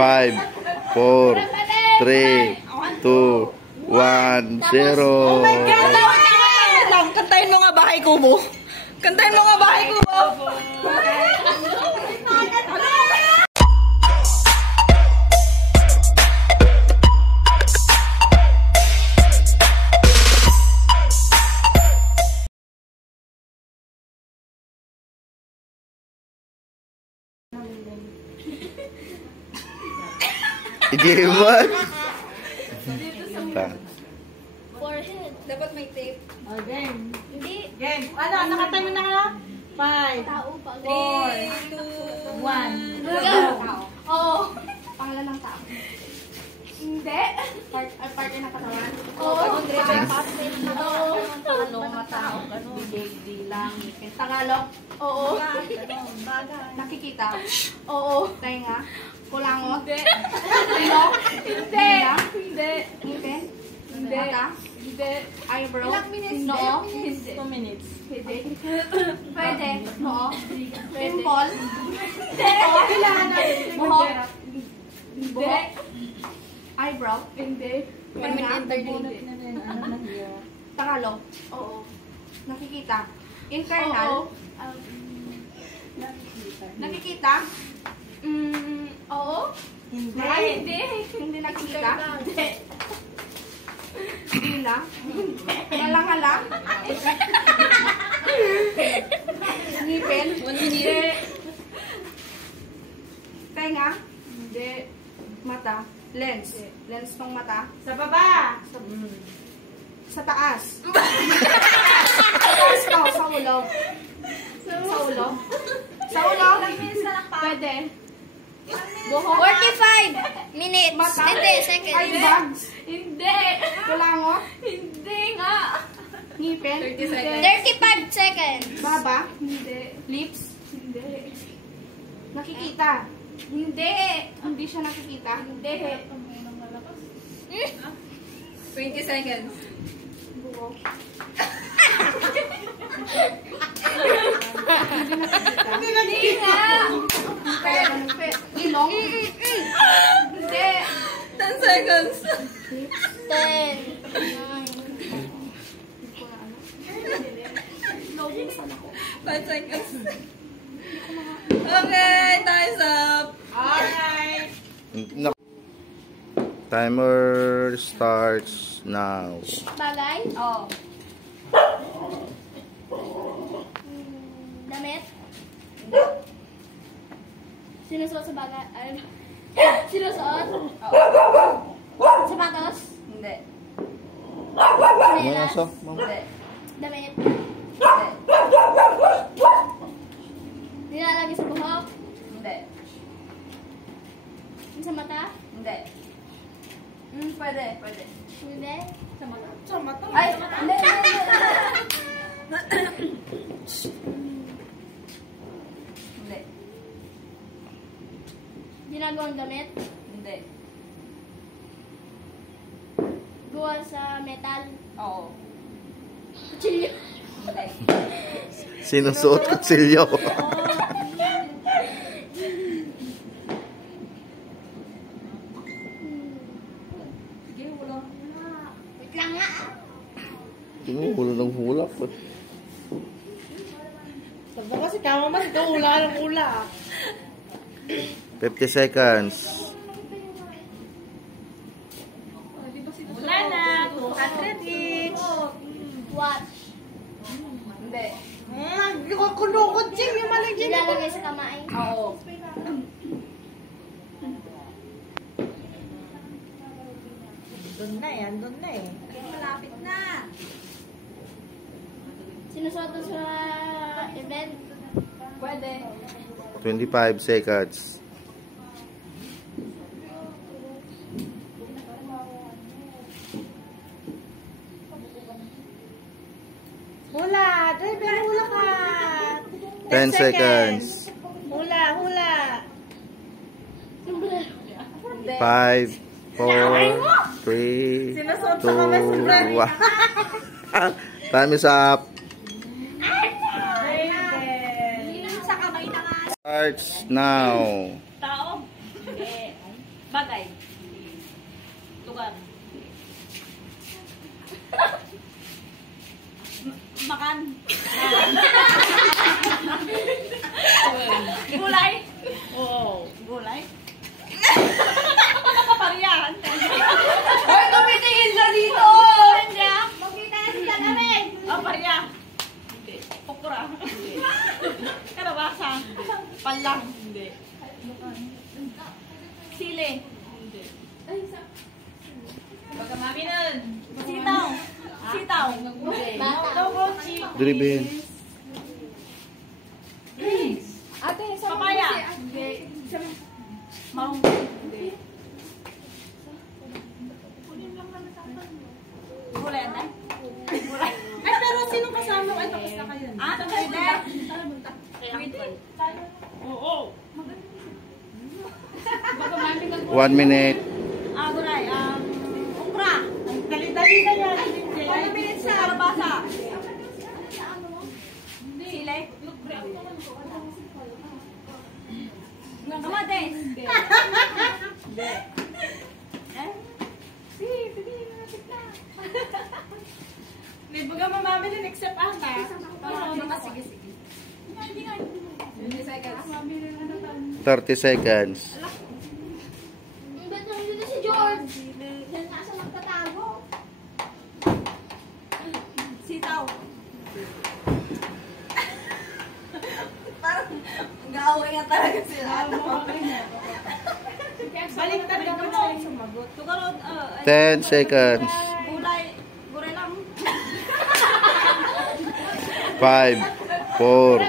5, 4, 3, 2, 1, 0. Oh my God! Kantahin mo nga Bahay Kubo. Kantahin mo nga Bahay Kubo. Idiwan. Forehead. Dapat may tape. Oh, game. Hindi. Game. Ano? Nakatime na ka? 5, Tao pa. 4, 1. Go. Oo. Pangalan ng tao. Hindi. Part ng katawan. Oo. Oo. Talong, mata, bibig, bilang, ngipin. Tagalog. Oo. Nakikita. Oo. Tenga. Kulangot. Hindi. Ilong. Hindi. Dila. Hindi. Ngipin. Hindi. Mata. Hindi. Eyebrow. Ilang minutes? Noo. Hindi. 2 minutes. Hindi. Pwede. Noo. Pwede. Pimple. Kailangan natin. Buhok. Hindi. Eyebrow. Hindi. Tenga. Ano Tagalog. Oo. Nakikita. Internal. Oo. Nakikita. Oo. Hindi. Ay, hindi. Hindi nakikita. Hindi. Dila. Ngala-ngala. Ngipin. Hindi. Tenga. Hindi. Mata. Lens. Lens ng mata. Sa baba. Sa taas. Sa taas ko. Sa ulo. Sa ulo. Sa ulo. Pwede. Buhok. 45 minutes. Mata. Hindi, seconds. Ay, bags. Hindi. Kulangot. Hindi nga. Ngipin. 35 seconds. Baba. Hindi. Lips. Hindi. Nakikita. Hindi. Hindi siya nakikita. Hindi. 20 seconds. Buhok. Hindi nga. Ilong. Hindi. 10 seconds. 10. 5 seconds. Okay, time's up. Alright. Timer starts now. Bagay. Oh. Damit. Sinusuot sa bagay. Sinusuot. Sapatos. Hindi. Sinelas. Hindi. Damit. Hindi. Nilalagay sa buhok. Hindi. Sa mata. Hindi. Pwede. Pwede. Hindi. Sa mata. Ay, hindi. Hindi. Ginagawang damit. Hindi. Gawa sa metal. Oo. Chilyo. Hindi. Sinusuot kutsilyo. Sige, wala. Wait lang nga. Hula ng hula. Sabi kasi kama mas ito hula ng hula. 50 seconds. Wala na. 200 each. Watch. Hindi. Kulukot ching yung maling ching. Nilalagay sa kamay. Oo. Doon na yan, doon na eh. Malapit na. Sinusuot sa event. Pwede. 25 seconds. Hula. Driver, hula ka. 10 seconds. Hula, hula. 5, 4, 3, Sinusuot sa kamay sombrero. 2, 1. Time is up. Sa kamay na nga. Starts now. Tao. Hindi. Bagay. Lugar. Makan. Gulay. Oo. Gulay. Pariyan. Hoy, tumitingin na dito! Hindi ah. Magkita na sila namin. Oh, pariya. Hindi. Pokura. Hindi. Kalabasa. Panlang. Hindi. Sili. Hindi. Baga mami nun. Sitaw. Sitaw. Togochi. Driven. Ate, sa Papaya. Hindi. Marong. Hindi. Gulay na? Gulay. Ay, pero sino kasama? Ay, tapos na kayo. Ah, pwede. Pwede. Oo. Baka mami nag- 1 minute. Ah, gulay. Okra. Dali-dali na yan. 1 minute sa kalabasa. Sili. Kamatis. Hindi. Eh? May baga mamami din except ata. Sige, sige. 20 seconds. 30 seconds. Ba't nandito na si George? Diyan nga siya magtatago. Sitaw. Parang gawin nga talaga sila. Balik na rin mo. Tugarod. 10 seconds. Gulay. Gulay lang. 5, 4,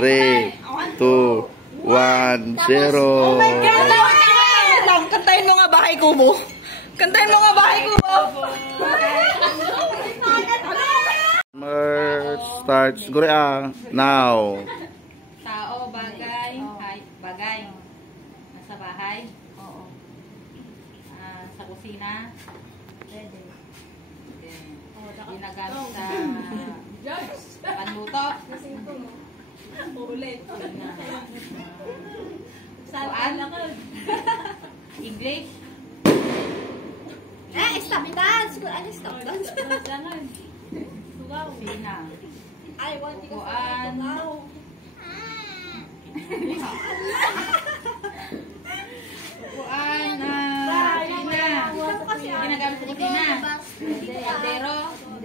3, 2, 1, 0. Oh my God! Lang, kantahin mo nga bahay kubo. Kantahin mo nga bahay kubo. Timer starts. Guria. Now. Tao, bagay, bagay. Nasa bahay. Oo. Sa kusina. Pwede. Ginagamit sa panluto. Ulit. Saan? English. Stop dance! Ano stop dance? Kusina. I want to go. Kuan. Kuan. Kusina. Ginagamit sa kusina. Kaldero.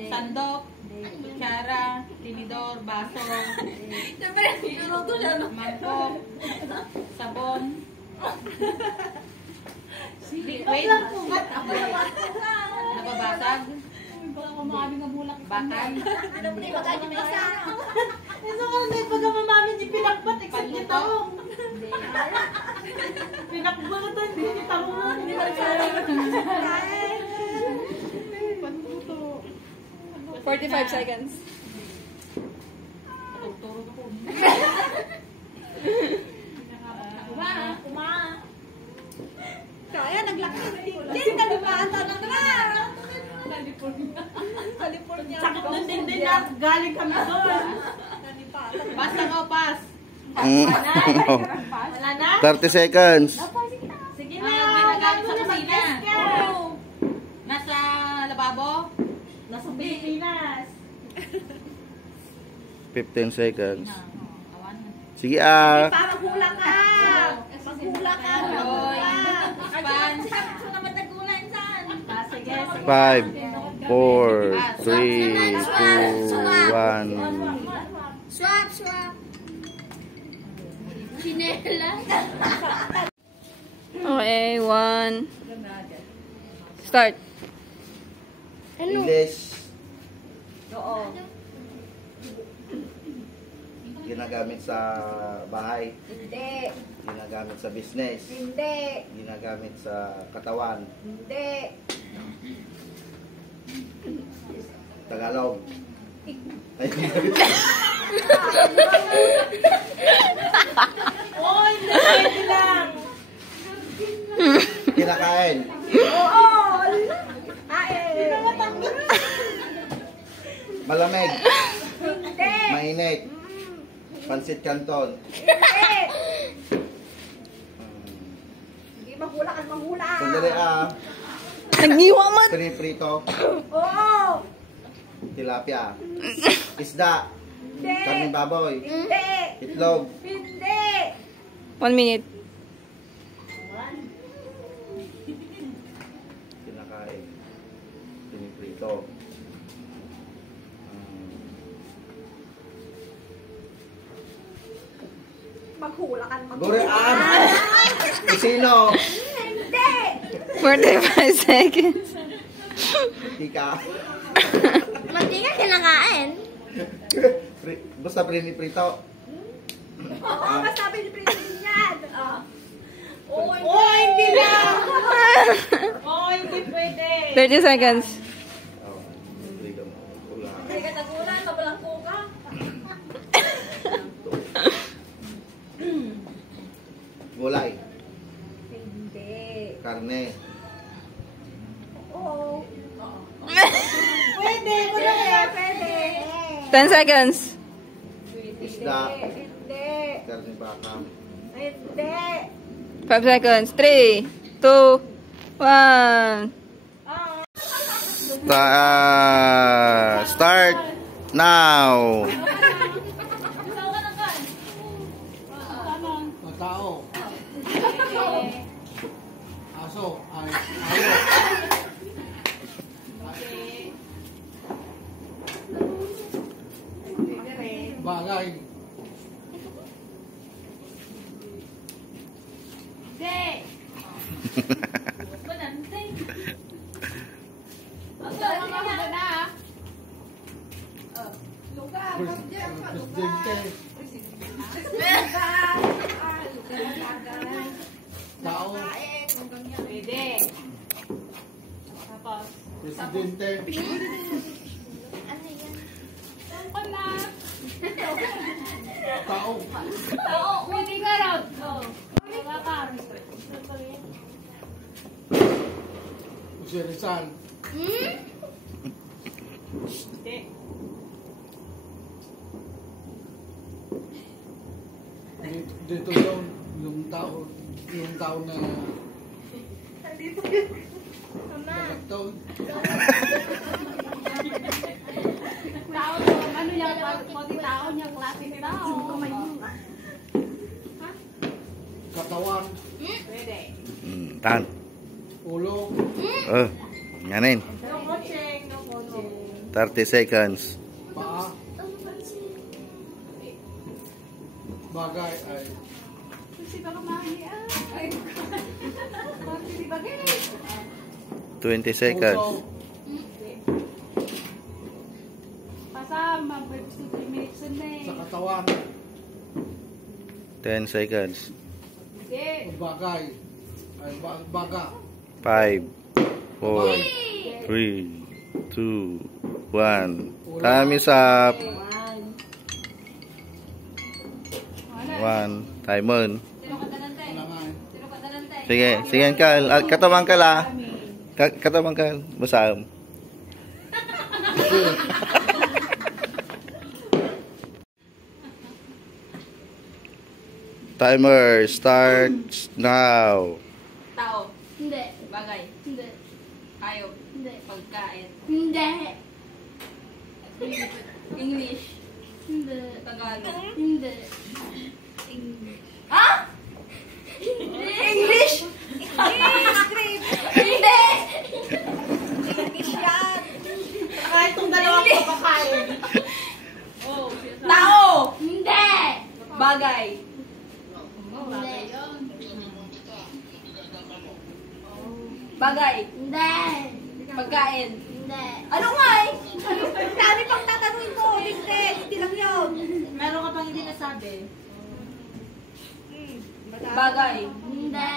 Sandok. Kutsara. Tinidor. Baso. Mangkok. Sabon. Liquid. Nababasag. Bakal. Ano ba yung maganda may isa? Ito ka hindi pagka mamami di pinakbat. Except yung tarong. Pinakbat ito. Hindi yung tarong. Hindi Pantuto. 45 seconds. Tuturo ko. Kuma. Kaya naglaki. Hindi ka di ba? Tanong na. California. Sakit ng dindi na. Galing kami doon. Pass lang o pass. Wala na? 30 seconds. Sige May na. nagamit sa kusina. Oo. Nasa lababo. Nasa Pilipinas. 15 seconds. Awan. Sige ah. Parang hula ka. Maghula ka. Joy. Span. Gusto naman nagulay saan? Sige. 5, 4, 3, 2, 1. Swap, swap. Chinela. Okay, 1. Start. English. Oo. Ginagamit sa bahay. Hindi. Ginagamit sa business. Hindi. Ginagamit sa katawan. Hindi. Tagalog. Ay, Oh, hindi. Pwede lang. kinakain. Oo. Malamig. Hindi. Mainit. Pansit Canton. Hindi. Hmm. Mahula ka, mahula. Sandali Nagniwa man. Piniprito. Oo. Tilapia. Isda. Hindi. Karning baboy. Hindi. Itlog. Hindi. 1 minute. Kinakain. Piniprito. Maghula ka, maghula. Durian. Sino? Hindi. 45 seconds. Ika. Hindi ka kinakain. Basta piniprito. Oo, basta piniprito din yan. Oo, hindi na. Oo, hindi pwede. 30 seconds. Oh, piniprito mo. Wala. Hindi ka nagulan, mabalang kuka. Gulay. Hindi. Karne. Oo. Pwede, Pwede. 10 seconds. Isda. Hindi. Karne baka. Hindi. 5 seconds. 3, 2, 1. Start now. Tao. Aso. Ay. Bagay. Hindi. Banante. Ang dami na. Lugar. Presidente. Tao. Pwede. Tapos. Presidente. Saan na? Tao. Oo, pwede ka raw. Oo. Wala ka. Si Rizal. Hindi. Dito yun. Yung tao na ito. Tao, ano yung pati tao niya, klase ni tao. Katawan. Pwede. Tahan. Ulo. Nganin. No coaching, no coaching. 30 seconds. Paa. Bagay ay. Kasi baka mahiya. Ay, kasi bagay. 20 seconds. Puso. Pasama, 53 minutes na Sa katawan. 10 seconds. Hindi. Bagay. Ay baga. 5, 4, 3, 2, 1. Time is up. 1. Timer. Kailangan. Sige, sige Kal. Katamang Kal Katamang Kal. Basam. Timer starts now. Tao. Hindi. Bagay. Hindi. Hayop. Hindi. Pagkain. Hindi. English. Hindi. Tagalog. Hindi. Ha? English! Hindi! English yan! Kahit itong dalawang papakain. Tao. Hindi! Bagay. Hindi. Bagay. Hindi! Pagkain. Hindi. Ano nga eh? Ang dami pang tatanungin mo! Hindi lang yun! Meron ka pang hindi nasabi. Bagay. Hindi.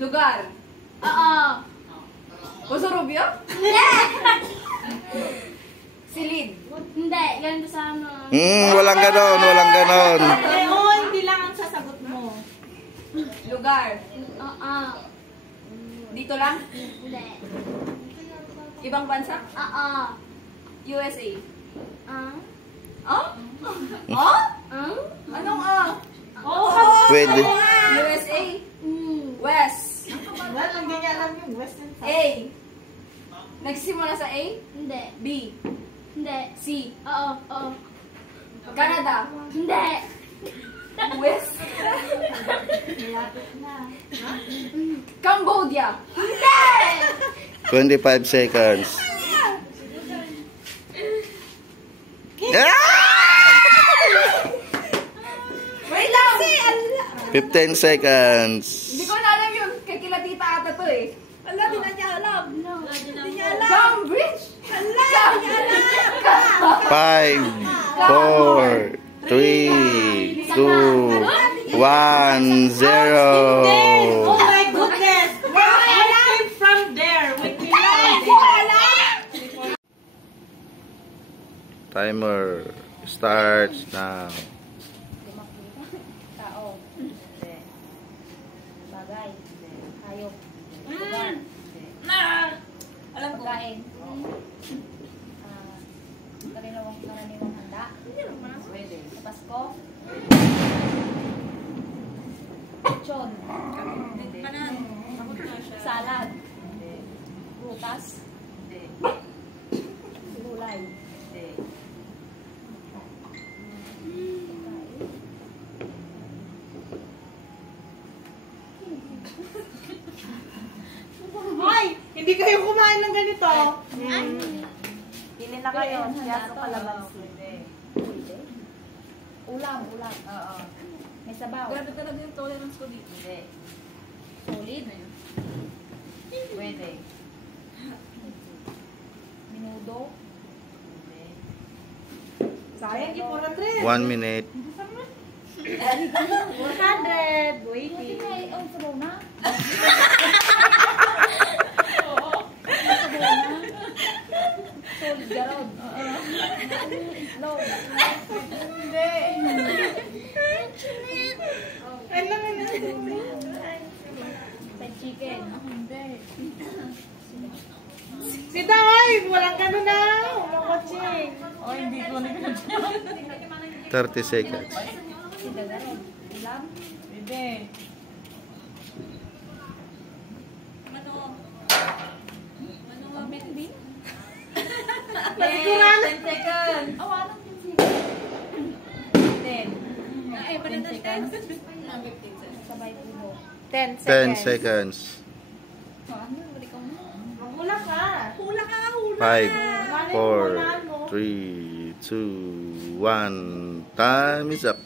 Lugar. Oo. Pusurubyo? Hindi! Silid. Hindi. Ganito sa ano. Walang ganon, walang ganon. Oo, hindi lang ang sasagot mo. Lugar. Oo. Dito lang? Hindi. Ibang bansa? Oo. USA. Ah? Oh? Oh? Ah? Anong ah? Oo, Pwede. USA. West. Wala, hindi niya alam yung Western South. A. Nagsimula sa A? Hindi. B. Hindi. C. Oo, oo. Canada. Hindi. West. Cambodia. 25 seconds. Wait lang! 15 seconds. Hindi ko na alam yun. Kay kila tita ata to eh. Wala, di na niya alam. Hindi niya alam. Cambridge? Wala, di niya alam. 5, 4, 3, 2, 1, 0. Oh my goodness. What came from there? Wala. Timer starts now. Tao. Hindi. Bagay. Hindi. Hayop. Lugar. Alam ko. Pagkain. Karaniwang handa. Pwede. Sa Pasko. Lechon. Kanan. Salad. Hindi. Prutas. Hindi. Gulay. Hindi. Hoy, hindi kayo kumain ng ganito. Pili na kayo. Yaso kalamansi. Hindi. Pwede. Ulam. Oo. May sabaw. Grabe talaga yung tolerance ko dito. Hindi. Solid. Pwede. Minudo. Hindi. Sayang, ipura 3. 1 minute. 100. Pwede Waiting. may ang sabaw na. Solid garod. Itlog. Ano nga na? Fried chicken. Si Daoy, walang gano'n na. Walang watching. 30 seconds. Sida garod. Ulam. Masiguran. 10 seconds. Oh, anong chicken? 10 seconds. Sabay puno. 10 seconds. Hula ka. Hula ka, hula. 5, 4, 3, 2, 1. Time is up.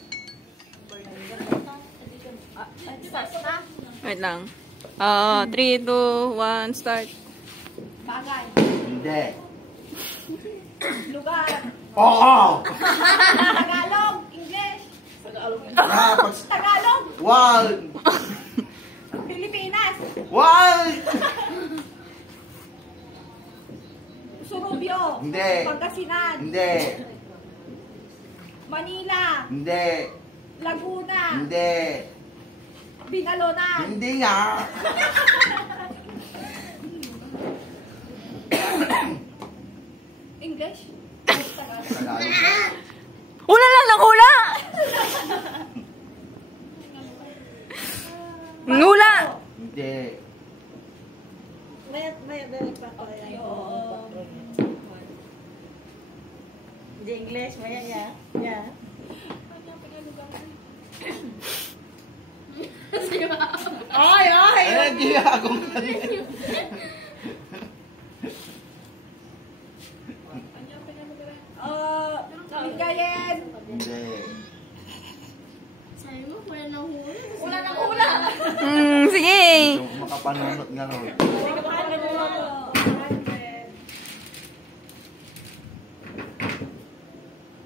Wait lang. 3, 2, 1, start. Bagay. Hindi. Lugar. Oo! Tagalog. English. Tagalog. Wal! Pilipinas. Wal! Surubyo. Hindi. Pangasinan. Hindi. Manila. Hindi. Laguna. Hindi. Binalonan. Hindi nga. English. Tagalog. Hula lang ng hula! Ngula! Hindi. May dali pa ko. Hindi English, maya ya. Yeah. Ay, ay! Eh, di ako. Lingayen. Hindi. Wala nang hula. Sige! Kung makapanunot nga ron.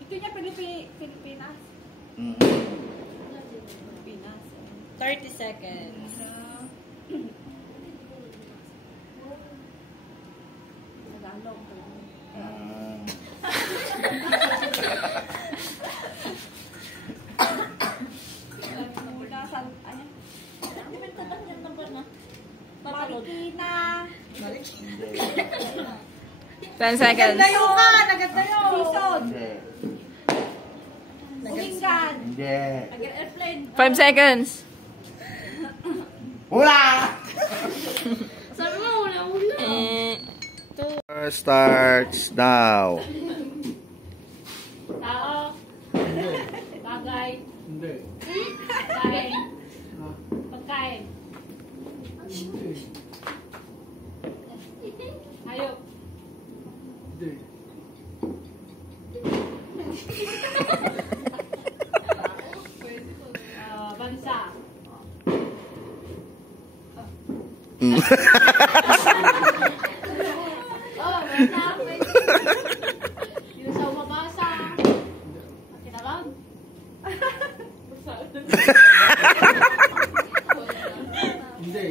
Ito niya Pilipinas. Mm. Pilipinas. 30 seconds. Tagalog. Ah. Mula sa ano? Hindi man tatak yung number na. Marikina. Hindi. 10 seconds. Nagdayo ka! Nagdayo! Quezon. Hindi. Ulingan. Hindi. Nag-airplane. 5 seconds. Wala! Sabi mo, hula-hula. Starts now. Tao. Hindi. Bagay. Hindi. Pagkain. Ah, Pagkain. Hindi. Hayop. Hindi. Bansa. Oh, bansa. Yung sa umabasa. Kinalog. Hindi.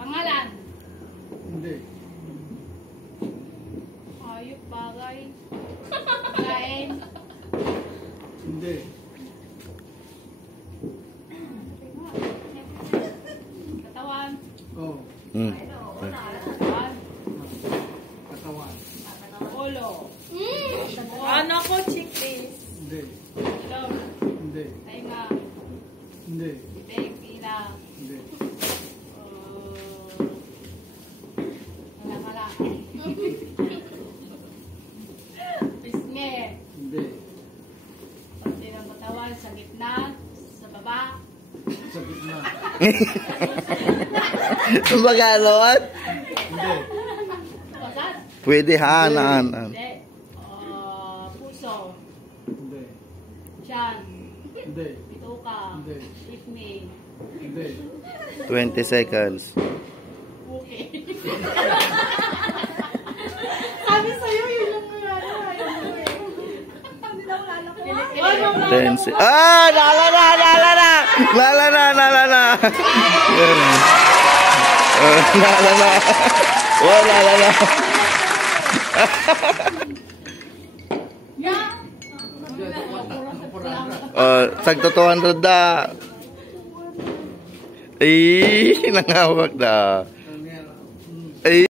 Pangalan. Hindi. Hayop, bagay. Pagkain. Hindi. Katawan. Oh. Mm. Katawan. Katawan. Ulo. Ano ko, chicklist? Hindi. Ilong. Hindi. Tainga. Hindi. Bibig. Ila. Hindi. Wala. Pisngi. Hindi. Pati ng katawan sa gitna. Sa baba. Sa gitna. Bagalot? Hindi. Bagat. Pwede ha, naan. Hindi. Puso. Hindi. Tiyan. Hindi. Bituka. Hindi. Kidney. Hindi. 20 seconds. Buki. Sabi sa'yo, yun lang ano. Hindi daw lalaki. Then, nala na! Nala na! Nala na! Nala na! Yun. Nala na! Oh, nala na! Oh, sagto 200 da. Ay, nangawag da. Ay.